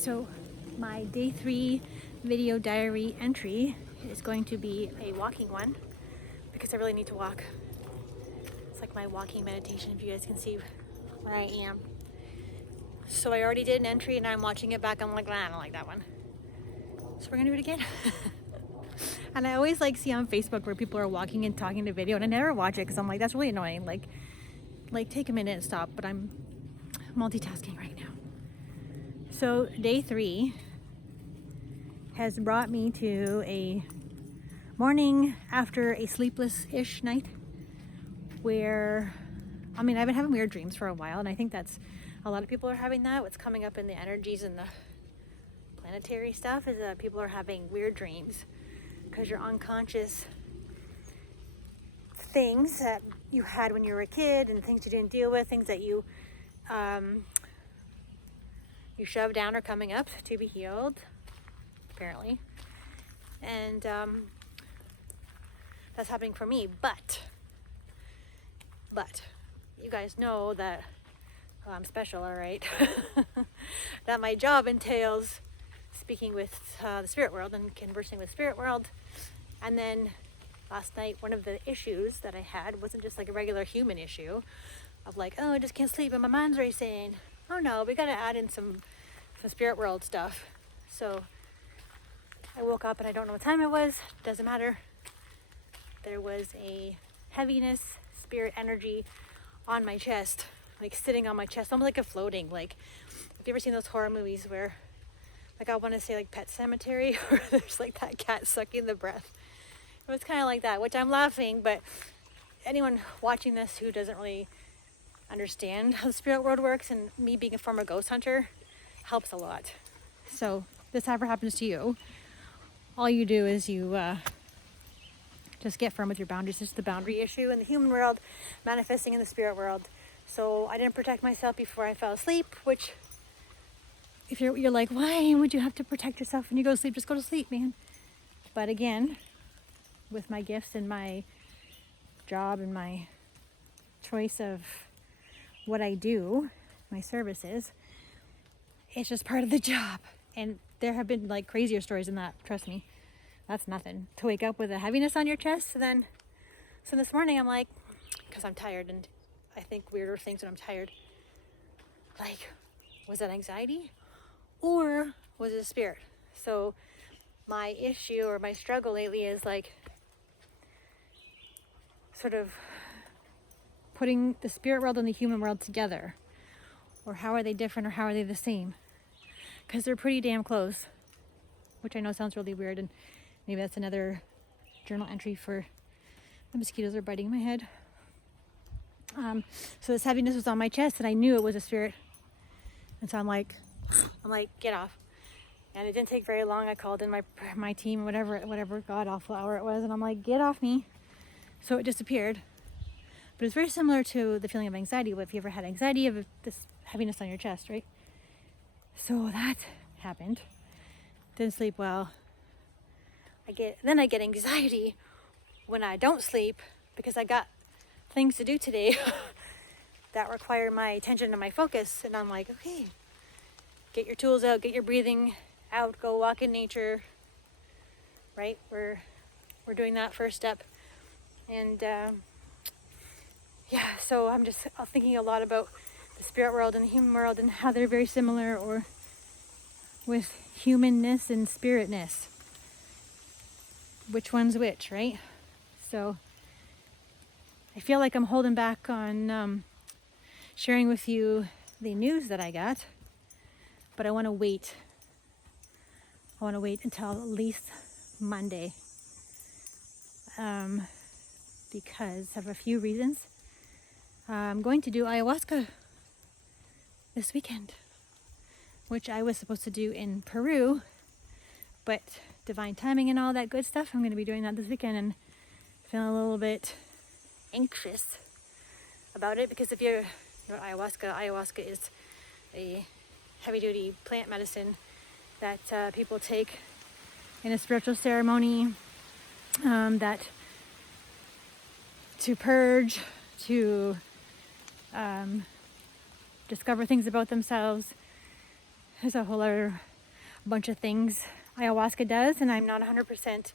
So my day 3 video diary entry is going to be a walking one because I really need to walk. It's like my walking meditation, if you guys can see where I am. So I already did an entry and I'm watching it back. I'm like, I don't like that one. So we're gonna do it again. And I always like see on Facebook where people are walking and talking to video, and I never watch it because I'm like, that's really annoying. Like take a minute and stop, but I'm multitasking right now. So day 3 has brought me to a morning after a sleepless-ish night where, I've been having weird dreams for a while, and I think that's, a lot of people are having that. What's coming up in the energies and the planetary stuff is that people are having weird dreams because your unconscious things that you had when you were a kid and things you didn't deal with, things that you shoved down are coming up to be healed, apparently. And that's happening for me, but you guys know that I'm special, all right? That my job entails speaking with the spirit world and conversing with spirit world. And then last night, one of the issues that I had wasn't just like a regular human issue of like, oh, I just can't sleep and my mind's racing. Oh no, we gotta add in some spirit world stuff. So I woke up and I don't know what time it was. Doesn't matter. There was a heaviness, spirit energy on my chest, like sitting on my chest, almost like a floating. Like, have you ever seen those horror movies where, like, I want to say like Pet Cemetery, where there's like that cat sucking the breath? It was kind of like that, which I'm laughing, but anyone watching this who doesn't really understand how the spirit world works, and me being a former ghost hunter helps a lot. So if this ever happens to you, all you do is you just get firm with your boundaries. It's the boundary issue in the human world manifesting in the spirit world. So I didn't protect myself before I fell asleep, which if you're like, why would you have to protect yourself when you go to sleep? Just go to sleep, man. But again, with my gifts and my job and my choice of what I do, my services, it's just part of the job. And there have been like crazier stories than that, trust me. That's nothing. To wake up with a heaviness on your chest, so this morning I'm like, because I'm tired and I think weirder things when I'm tired. Like, was that anxiety? Or was it a spirit? So my issue or my struggle lately is like sort of putting the spirit world and the human world together. Or how are they different or how are they the same? Because they're pretty damn close, which I know sounds really weird, and maybe that's another journal entry for the mosquitoes are biting my head. So this heaviness was on my chest and I knew it was a spirit. And so I'm like, get off. And it didn't take very long. I called in my team, whatever god awful hour it was, and I'm like, get off me. So it disappeared. But it's very similar to the feeling of anxiety. If you ever had anxiety of this heaviness on your chest, right? So that happened. Didn't sleep well. I get anxiety when I don't sleep because I got things to do today that require my attention and my focus. And I'm like, okay, get your tools out, get your breathing out, go walk in nature, right? We're doing that first step. And so I'm just thinking a lot about the spirit world and the human world and how they're very similar, or with humanness and spiritness. Which one's which, right? So I feel like I'm holding back on sharing with you the news that I got, but I want to wait. I want to wait until at least Monday because of a few reasons. I'm going to do ayahuasca this weekend, which I was supposed to do in Peru, but divine timing and all that good stuff, I'm going to be doing that this weekend and feeling a little bit anxious about it, because if you know ayahuasca is a heavy-duty plant medicine that people take in a spiritual ceremony that to purge, to discover things about themselves. There's a whole other a bunch of things ayahuasca does, and I'm not 100%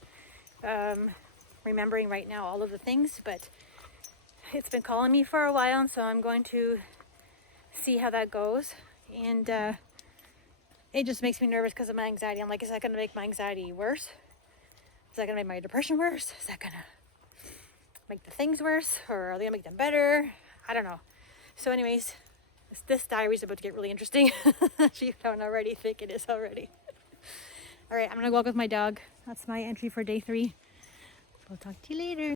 remembering right now all of the things, but it's been calling me for a while, and so I'm going to see how that goes. And it just makes me nervous because of my anxiety. I'm like, is that going to make my anxiety worse? Is that going to make my depression worse? Is that going to make the things worse, or are they going to make them better? I don't know. So anyways, this diary is about to get really interesting. If you don't already think it is already. All right, I'm going to go walk with my dog. That's my entry for day 3. We'll talk to you later.